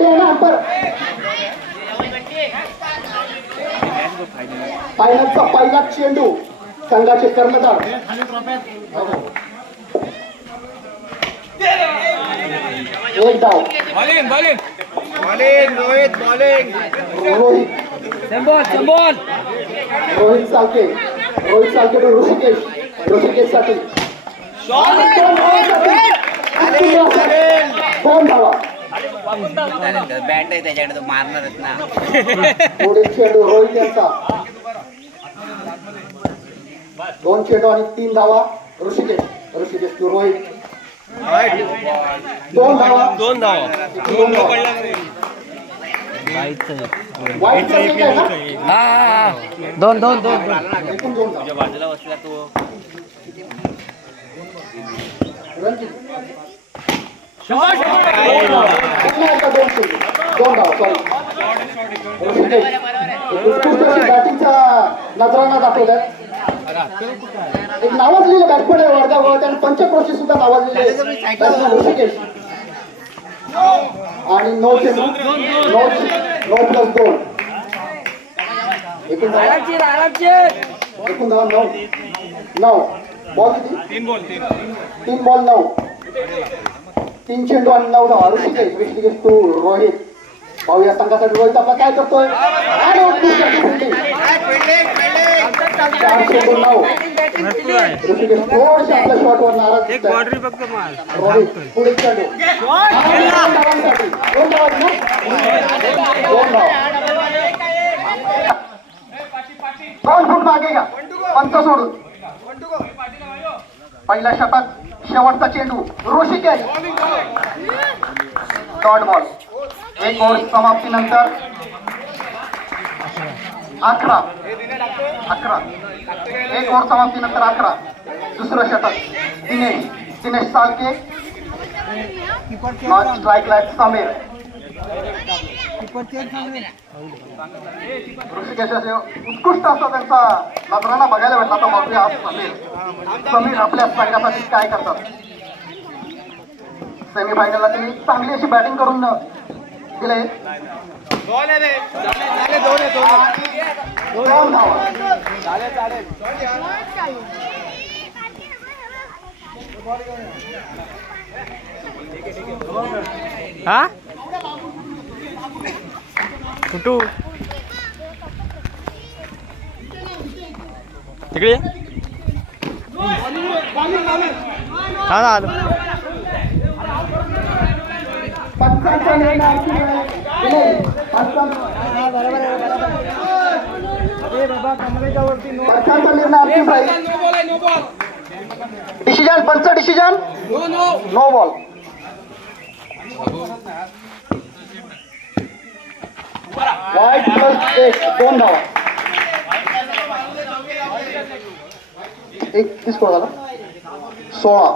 ना अंपर फायनलचा पहिला चेंडू संघाचे कर्णधार. एक डाव. Bowling bowling bowling Rohit bowling Rohit Chambol Chambol Rohit Salke Rohit Salke to Rishikesh ऋषिकेशसाठी. दोन धावा. बॅट आहे त्याच्याकडे तो मारणारच ना. दोन चेंडू आणि तीन धावा. ऋषिकेश ऋषिकेश to रोहित. दोन धावा. दोन धाव. दोन दोन दोन दोन दोन. धावा. बाजूला बसला तो. दोन धाव सॉरी बॅटिंगचा नजराना दाखवल्यात एक नावाजलेलं बॅट्समॅन आहे वर्गावर त्याने पंचक्रोशी सुद्धा नावाजलेले ऋषिकेश आणि नऊ चेंडू नऊ नऊ प्लस दोन एकूण एकूण नऊ नऊ बॉल किती बॉल तीन तीन बॉल नऊ तीन चेंडू आणि नऊ धावा ऋषिकेश ऋषिकेश तू रोहित. पाहूया संघासाठी रोहित आपला काय करतोय. चार चेंडू नऊ ऋषिकेश थोडशा आपल्या नाराज रोहित पुढे चेंडू दोन धावांसाठी. दोन धावा. ना? दोन धावा दोन फूट मागे घ्या. पंच सोडून. पहिला षटक शेवटचा चेंडू ऋषिकेश. डॉट बॉल एक ओव्हर समाप्तीनंतर अकरा. अकरा. एक ओव्हर समाप्तीनंतर अकरा. दुसरं षटक दिनेश. दिनेश सालके स्ट्राईक लाइट समीर उत्कृष्ट असा त्यांचा. नजराना बघायला भेटला तर बघूया आज समीर. समीर आपल्या संघासाठी काय करतात? सेमीफायनलला त्यांनी चांगली अशी बॅटिंग करून दिले दोन धावा हा? कुठू? तिकडे. हा ना आलो. डिसिजन पंच decision no ball wide plus एक दोन धावा. एक किती झाला. सोळा.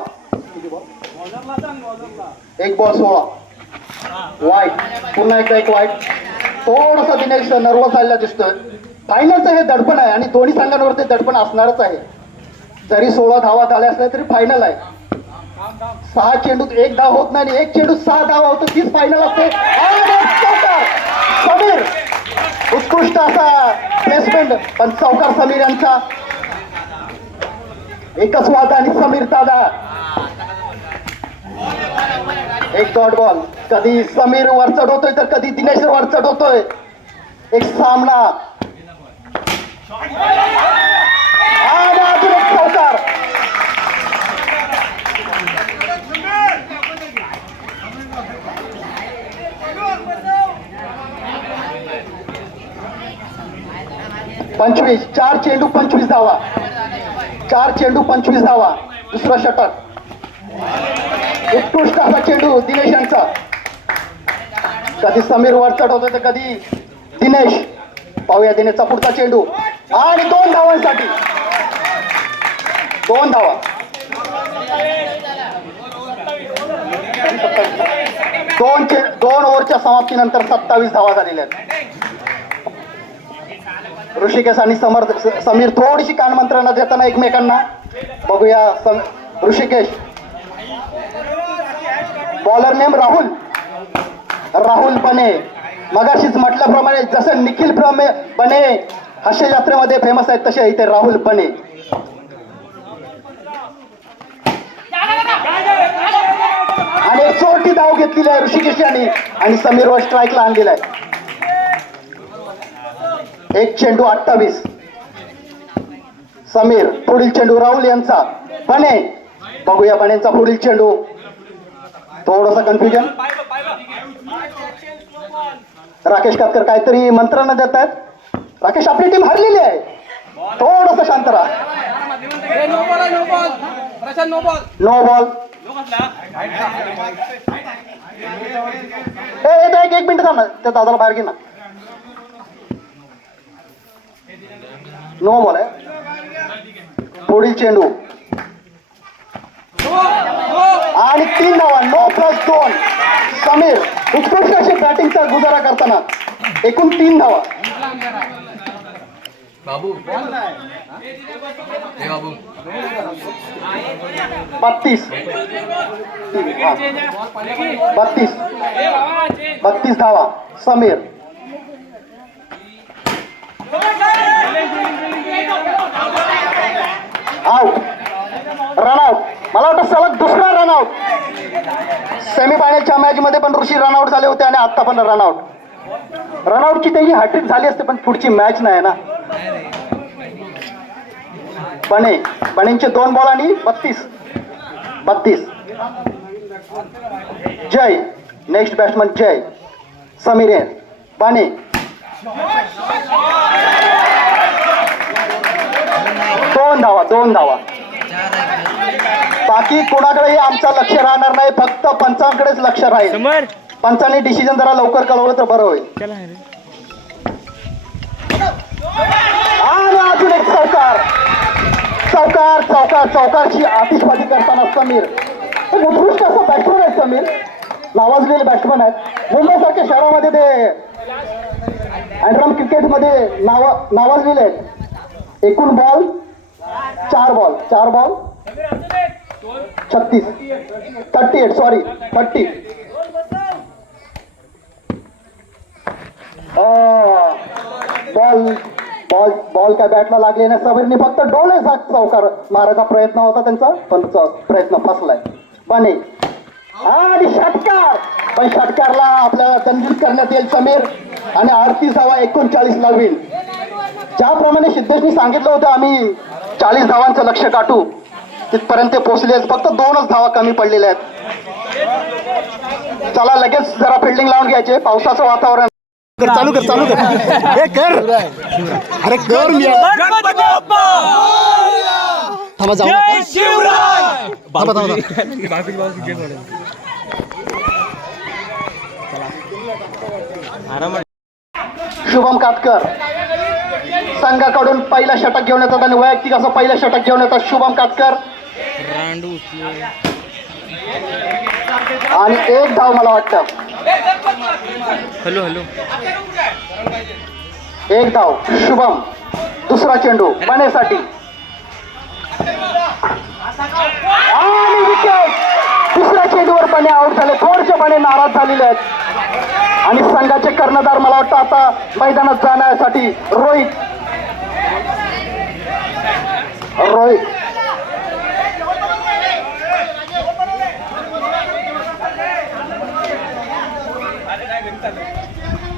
एक बॉल सोळा. वाईट पुन्हा एकदा एक वाईट थोडासा दिनेश नर्वस झालेला दिसतोय. फायनलचं हे दडपण आहे आणि दोन्ही संघांवरती दडपण असणारच आहे. जरी सोळा धावा झाल्या असल्या तरी फायनल आहे. सहा चेंडूत एक धाव होत नाही आणि एक चेंडूत सहा धावा होतो तीच फायनल असते. समीर उत्कृष्ट असा प्लेसमेंट पण चौकार समीर यांचा एकच वाद आणि समीर दादा. एक डॉट बॉल कधी समीर वर चढवतोय तर कधी दिनेश वर चढवतोय. एक सामना आणि अजून एक चौकार पंचवीस चार चेंडू पंचवीस धावा. चार चेंडू पंचवीस धावा. दुसरा षटक उत्कृष्ट असा चेंडू दिनेश यांचा. कधी समीर वर चढवतोय तर कधी दिनेश. पाहूया दिनेशचा पुढचा चेंडू. आणि दोन धावांसाठी. दोन धावा. दोन दोन ओव्हरच्या समाप्तीनंतर सत्तावीस धावा झालेल्या आहेत. ऋषिकेश आणि समर्थ समीर थोडीशी कानमंत्रणा देताना एकमेकांना. बघूया Rishikesh. Bowler name Rahul. Rahul Bane. मगाशीच म्हटल्याप्रमाणे जसं निखिल प्रमे बने हास्य यात्रेमध्ये फेमस आहेत तसे इथे राहुल बने. आणि एक चोरटी धाव घेतलेली आहे ऋषिकेश यांनी आणि समीरवर स्ट्राईकला आणलेला आहे. एक चेंडू अठ्ठावीस. समीर पुढील चेंडू राहुल यांचा. बने. बघूया बनेचा पुढील चेंडू. थोडस कन्फ्युजन राकेश कातकर काहीतरी मंत्रणा देत आहेत. राकेश आपली टीम हरलेली आहे. थोडस शांत राहा. नो बॉल एक मिनिट थांब त्या दादाला बाहेर घे ना. नो बॉल आहे. पुढील चेंडू. आणि तीन धावा नो प्लस दोन. समीर उत्कृष्ट अशी बॅटिंगचा गुजारा करताना एकूण तीन धावा. बत्तीस. बत्तीस. बत्तीस धावा. समीर. आउट रनआउट मला वाटतं सलग दुसरा रनआउट सेमीफायनलच्या मॅच मध्ये पण ऋषी रनआउट झाले होते आणि आता पण रनआउट रनआउटची त्याची हॅट्रिक झाली असते पण पुढची मॅच नाही ना. बने बनेंचे दोन बॉल आणि बत्तीस. बत्तीस. जय. Next batsman Jay. Sameer Bane. धावा दोन धावा. बाकी कोणाकडेही आमचं लक्ष राहणार नाही फक्त पंचांकडेच लक्ष राहील. पंचांनी डिसिजन जरा लवकर कळवलं तर बरं होईल. अजून एक चौकार. चौकार चौकार चौकारची आतिषबाजी करताना समीर. एक उत्कृष्ट असं बॅट्समन आहे समीर. नावाजलेले बॅट्समन आहेत. मुंबईसारख्या शहरामध्ये ते अँड्रम क्रिकेटमध्ये नाव नावाजलेले आहेत. एकूण बॉल चार बॉल चार बॉल. छत्तीस. Thirty eight sorry thirty. Ball ball ball काय बॅटला लागले ना समीरने फक्त डोळे सात चौकार मारायचा प्रयत्न होता त्यांचा पण प्रयत्न फसलाय. बने. आणि षटकार. पण षटकारला आपल्याला दंडित करण्यात येईल समीर. आणि अडतीस एकोणचाळीस ला होईल. ज्याप्रमाणे सिद्धेशनी सांगितलं होतं आम्ही चाळीस धावांचं लक्ष काटू तिथपर्यंत ते पोहोचले. फक्त दोनच धावा कमी पडलेल्या आहेत. चला लगेच जरा फिल्डिंग लावून घ्यायचे. पावसाचं वातावरण. कर चालू कर चालू कर. हे कर. अरे कर मी थांबा जाऊ. थांबा थांबा. शुभम कातकर. संघाकडून पहिला षटक घेऊन येतात आणि वैयक्तिक असं पहिलं षटक घेऊन येतात. शुभम कातकर आणि एक धाव मला वाटतं. Hello hello. एक धाव. शुभम. दुसरा चेंडू. बनेसाठी आणि विकेट. दुसऱ्या चेंडूवर पणे आउट झाले. थोडसे पणे नाराज झालेले आहेत. आणि संघाचे कर्णधार मला वाटतं आता मैदानात जाण्यासाठी रोहित. रोहित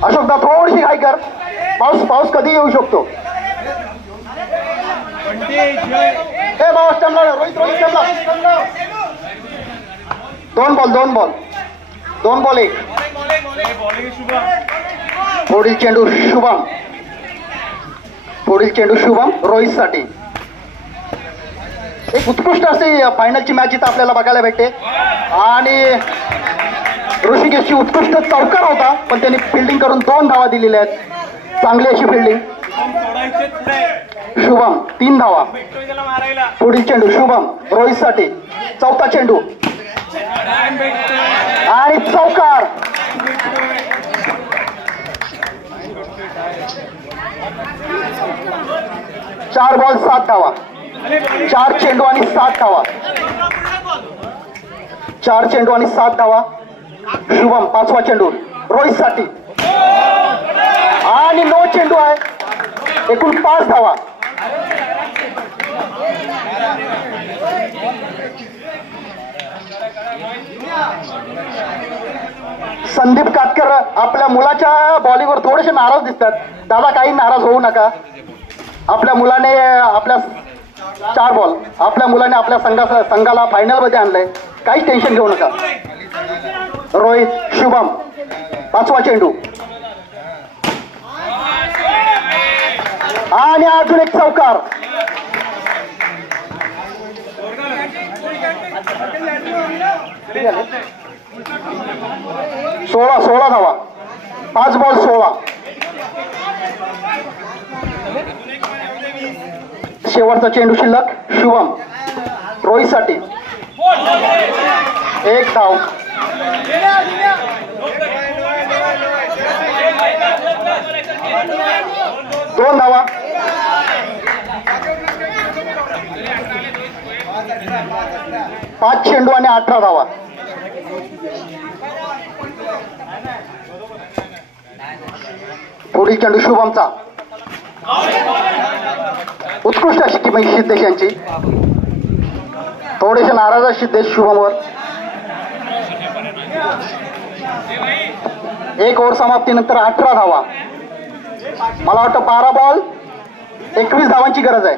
अशोकदा थोडीशी घाई कर पाऊस पाऊस कधी येऊ शकतो? ए बाबा स्टंबला रोहित रोहित स्टंबला दोन बॉल दोन बॉल दोन बॉल एक. पुढील चेंडू शुभम. पुढील चेंडू शुभम रोहितसाठी. एक उत्कृष्ट अशी फायनलची मॅच इथं आपल्याला बघायला भेटते. आणि ऋषिकेशची उत्कृष्ट चौकार होता पण त्यांनी फिल्डिंग करून दोन धावा दिलेल्या आहेत. चांगली अशी फिल्डिंग शुभम तीन धावा. पुढील चेंडू शुभम रोहितसाठी चौथा चेंडू. आणि चौकार. चार बॉल सात धावा. चार चेंडू आणि सात धावा. चार चेंडू आणि सात धावा. शुभम पाचवा चेंडू. रोहित साठी. आणि नऊ चेंडू आहे. एकूण पाच धावा. संदीप कातकर आपल्या मुलाच्या बॉलिंगवर थोडेसे नाराज दिसतात. दादा काही नाराज होऊ नका. आपल्या मुलाने आपल्या चार बॉल आपल्या मुलाने आपल्या संघा संघाला फायनलमध्ये आणलंय. काहीच टेन्शन घेऊ नका. रोहित शुभम पाचवा चेंडू. आणि अजून एक चौकार. सोळा सोळा धावा. पाच बॉल सोळा. शेवटचा चेंडू शिल्लक शुभम. रोहित साठी एक धाव दोन धावा. पाच चेंडू आणि अठरा धावा. पुढील चेंडू शुभमचा. उत्कृष्ट अशी किंमत सिद्धेश यांची. थोडेसे नाराज सिद्धेश शुभमवर. एक ओव्हर समाप्तीनंतर अठरा धावा. मला वाटतं बारा बॉल एकवीस धावांची गरज आहे.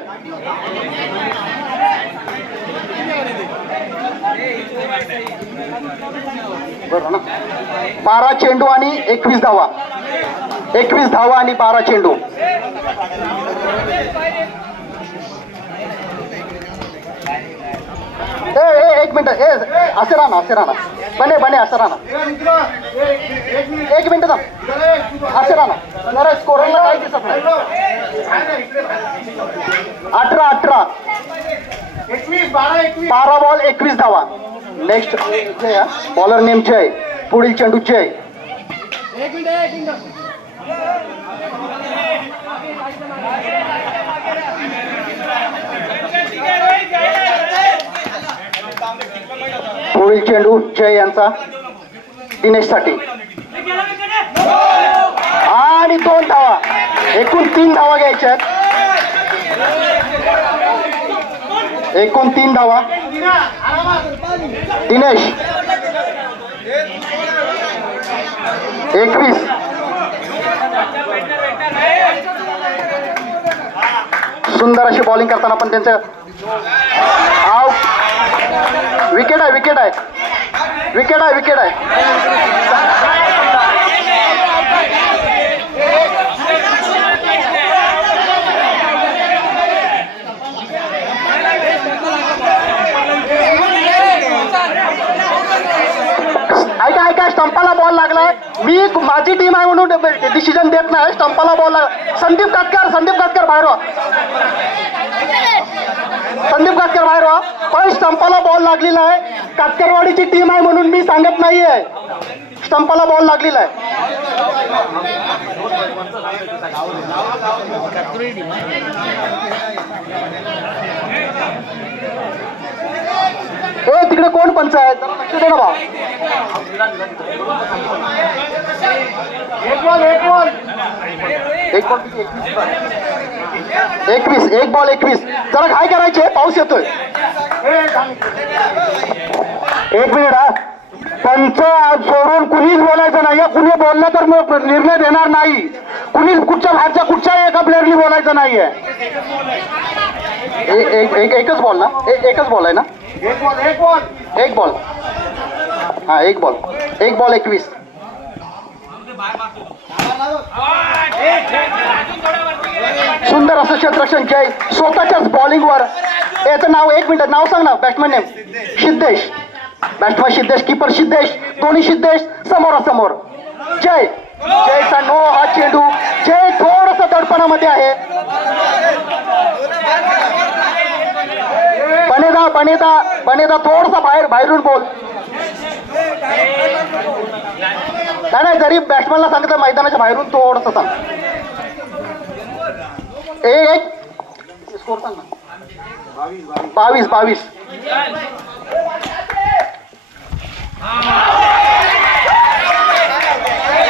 बरं ना? बारा चेंडू आणि एकवीस धावा. एकवीस धावा आणि बारा चेंडू. ए ए एक मिनटं ए असे राहा ना असे राहा ना. बने बने असं राहा ना. एक मिनटं थांब. असे राहा ना. जरा काही दिसत नाही. अठरा अठरा. बारा बॉल एकवीस धावा. नेक्स्ट बॉलर नेम जय पुढील चेंडू जय पुढील चेंडू जय यांचा दिनेशसाठी. आणि दोन धावा. एकूण तीन धावा घ्यायच्या आहेत. एकूण तीन धावा. दिनेश. एकवीस. सुंदर अशी बॉलिंग करताना पण त्यांचं. आउट. विकेट आहे विकेट आहे. विकेट आहे विकेट आहे. ऐका ऐका स्टंपाला बॉल लागलाय मी माझी टीम आहे म्हणून डिसिजन देत नाही. स्टंपाला बॉल संदीप कातकर संदीप कातकर बाहेर हो. संदीप काटकर बाहेर व्हा पण स्टंपाला बॉल लागलेला आहे. काटकरवाडीची टीम आहे म्हणून मी सांगत नाहीये. स्टंपाला बॉल लागलेला आहे. ए तिकडे कोण पंच आहे लक्ष दे ना भाऊ. एक बॉल एकवीस एक बॉल एकवीस. जरा काय करायचे? पाऊस येतोय. एक मिनिट हा. पंच सोडून कुणीच बोलायचं नाही कुणी बोललं तर मग निर्णय देणार नाही. कुणीच कुठच्या बाहेरच्या कुठच्याही एका प्लेअरनी बोलायचं नाहीये. ए- एक एक- एकच बॉल ना? एकच बॉल आहे ना? एक बॉल हा एक बॉल एक बॉल एकवीस. सुंदर असं क्षेत्ररक्षण जय स्वतःच्याच बॉलिंगवर याचं नाव एक मिनिट नाव सांग ना batsman name Siddhesh. Batsman Siddhesh keeper Siddhesh दोन्ही सिद्धेश समोरासमोर. जय. जयचा नो हा चेंडू. जय थोडस दडपणामध्ये आहे. बनेदा बनेदा बनेदा थोडसा बाहेर बाहेरून बोल. नाही नाही जरी बॅट्समॅनला सांगितलं मैदानाच्या बाहेरून थोडस सांग. ए एक स्कोर ना बावीस बावीस।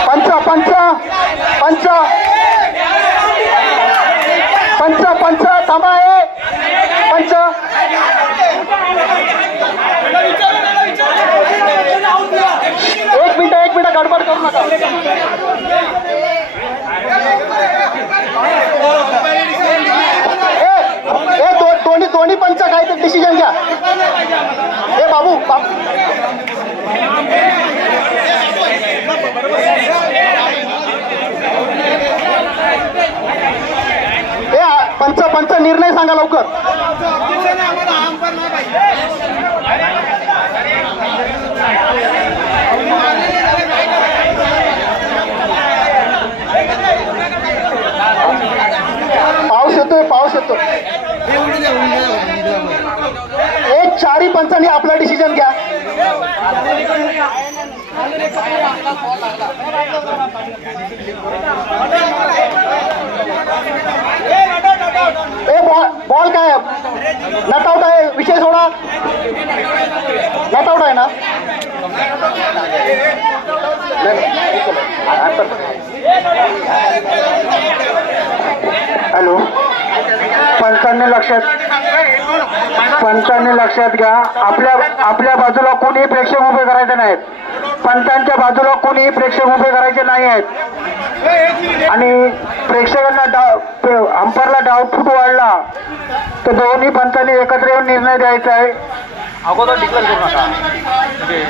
पंच पंच पंच। पंच। एक मिनिट एक मिनिट, गडबड करू नका. दोन्ही पंच काय ते डिसिजन घ्या. ए बाबू बाबू पंच पंच निर्णय सांगा लवकर पाऊस येतोय पाऊस येतोय सरपंचांनी आपला डिसिजन घ्या. ए बॉल बॉल काय? नट आउट आहे विषय सोडा. नट आहे ना? हॅलो. पंचांनी लक्षात पंचांनी लक्षात घ्या. आपल्या आपल्या बाजूला कोणीही प्रेक्षक उभे करायचे नाहीत. पंचांच्या बाजूला कोणीही प्रेक्षक उभे करायचे नाही आहेत आणि प्रेक्षकांना डाव अंपायरला डाव फूट वाढला. तर दोन्ही पंचांनी एकत्र येऊन निर्णय द्यायचा आहे. अगोदर डिक्लेअर करू नका.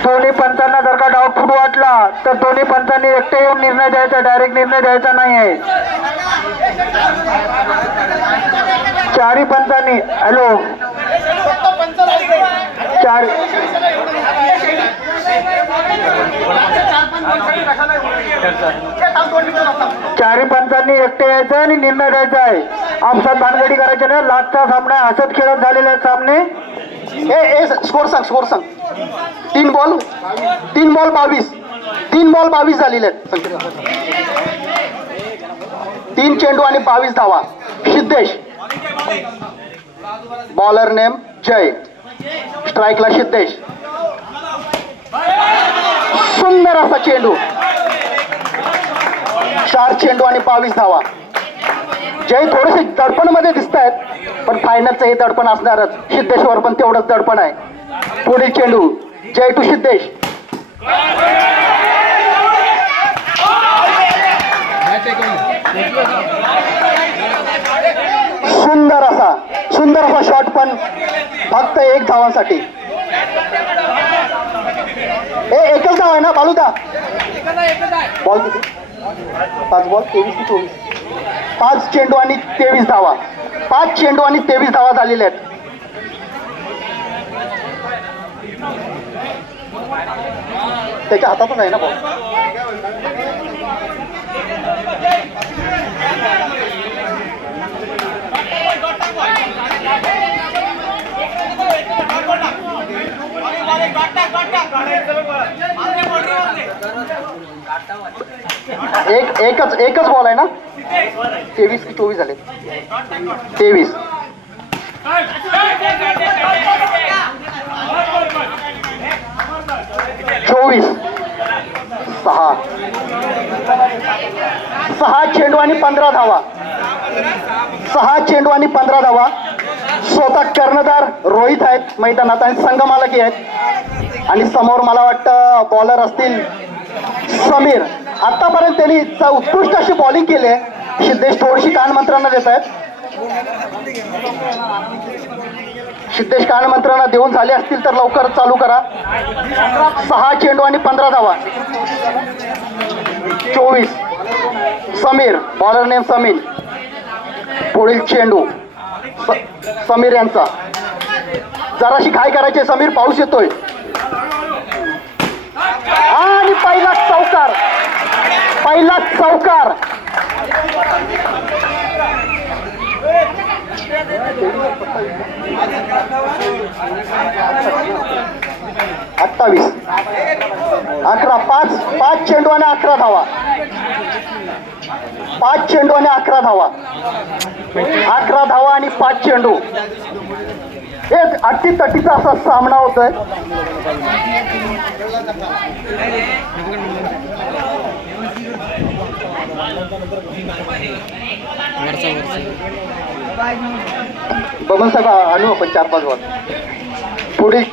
दोन्ही पंचांना जर का डाव फुट वाटला तर दोन्ही पंचांनी एकटे येऊन निर्णय द्यायचा डायरेक्ट निर्णय द्यायचा नाही आहे चारही पंचांनी हॅलो. चार. चारही पंचांनी एकटे यायचं आणि निर्णय द्यायचा आहे. आमचा भानगडी करायचे नाही. लास्टचा सामना हसत खेळत झालेले सामने. ए ए स्कोर सांग स्कोर सांग. तीन बॉल तीन बॉल बावीस. तीन बॉल बावीस झालेले आहेत. तीन चेंडू आणि बावीस धावा. Siddhesh. Bowler name Jay. स्ट्राईकला Siddhesh. सुंदर असा चेंडू. चार चेंडू आणि बावीस धावा. जय थोडेसे दडपणमध्ये दिसत आहेत पण फायनलचं हे दडपण असणारच. सिद्धेश्वर पण तेवढंच दडपण आहे. पुढील चेंडू जय टू सिद्धेश. सुंदर असा सुंदर असा शॉट पण फक्त एक धावांसाठी. ए एकच धाव आहे ना बालुदा? बॉल किती? पाच बॉल तेवीस की चोवीस? पाच चेंडू आणि तेवीस धावा पाच चेंडू आणि तेवीस धावा झालेल्या आहेत त्याच्या हातातच आहे ना भाऊ एक एकच एकच बॉल आहे ना? तेवीस की चोवीस झाले तेवीस. चोवीस. सहा. सहा चेंडू आणि पंधरा धावा. सहा चेंडू आणि पंधरा धावा. स्वतः कर्णधार रोहित आहेत मैदानात आणि संगमालकी आहेत. आणि समोर मला वाटतं बॉलर असतील समीर. आतापर्यंत त्यांनी उत्कृष्ट अशी बॉलिंग केली आहे. सिद्धेश थोडीशी कानमंत्रणा देत आहेत. सिद्धेश कानमंत्रणा देऊन झाले असतील तर लवकर चालू करा. सहा चेंडू आणि पंधरा धावा. चोवीस. समीर. Bowler name Sameer. पुढील चेंडू. समीर यांचा. जराशी काय करायचे समीर पाऊस येतोय. आणि पहिला चौकार. पहिला चौकार. अठ्ठावीस. अकरा पाच पाच चेंडू आणि अकरा धावा. पाच चेंडू आणि अकरा धावा. अकरा धावा आणि पाच चेंडू. एक अट्टी तटीचा असा सामना होतोय. बबन साहेब आणू आपण चार पाच वर. पुढील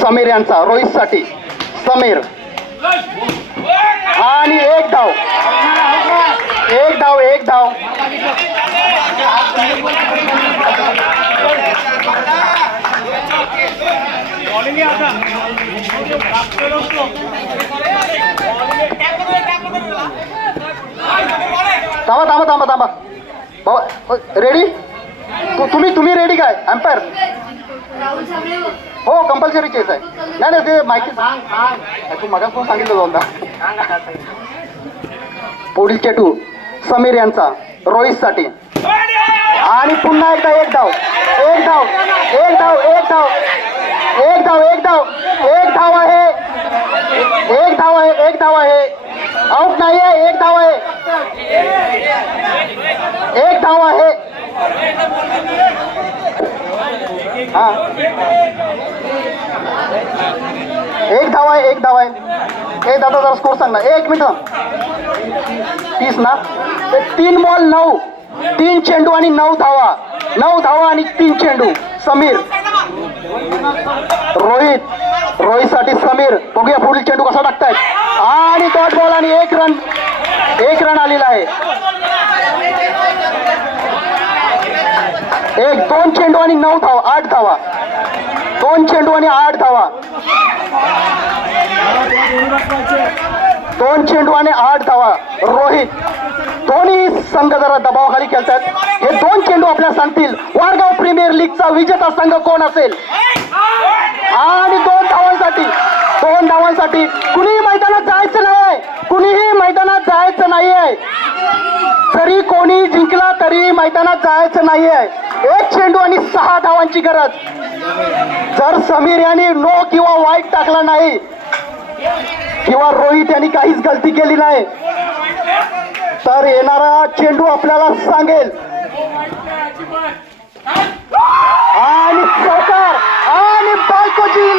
समीर यांचा रोहितसाठी. समीर. आणि एक धाव. एक धाव एक धाव. थांबा थांबा थांबा थांबा. बाबा रेडी तुम्ही तुम्ही रेडी काय? अम्पायर हो कंपल्सरी केस आहे. नाही नाही ते माहिती सांग. सांग तू मगाच पण सांगितलं दोनदा पुढील चेटू. समीर यांचा रोहितसाठी. आणि पुन्हा एकदा एक धाव एक धाव एक धाव एक धाव एक धाव एक धाव एक धाव आहे. एक धाव आहे एक धाव आहे. आउट नाही आहे एक धाव आहे. एक धाव आहे. हा. एक धाव आहे एक धाव आहे. ए दादा जरा स्कोर सांग ना. एक मिनिट. तीस ना? तीन बॉल नऊ. तीन चेंडू आणि नऊ धावा. नऊ धावा आणि तीन चेंडू. समीर. रोहित. रोहित साठी समीर. बघूया पुढील चेंडू कसा टाकतायत. आणि डॉट बॉल आणि एक रन एक रन आलेला आहे. एक दोन चेंडू आणि नऊ धावा. आठ धावा. दोन चेंडू आणि आठ धावा. दोन चेंडू आणि आठ धावा. रोहित. दोन्ही संघ जरा दबावाखाली खेळतात. हे दोन चेंडू आपल्याला सांगतील. वारगाव प्रीमियर लीगचा विजेता संघ कोण असेल? आणि दोन धावांसाठी दोन धावांसाठी कुणीही मैदानात जायचं नाही कुणीही मैदानात जायचं नाहीये. जरी कोणी जिंकला तरी मैदानात जायचं नाहीये. एक चेंडू आणि सहा धावांची गरज. जर समीर यांनी नो किंवा वाईट टाकला नाही किंवा रोहित यांनी काहीच गलती केली नाही. तर येणारा चेंडू आपल्याला सांगेल. आणि सरकार आणि बायकोची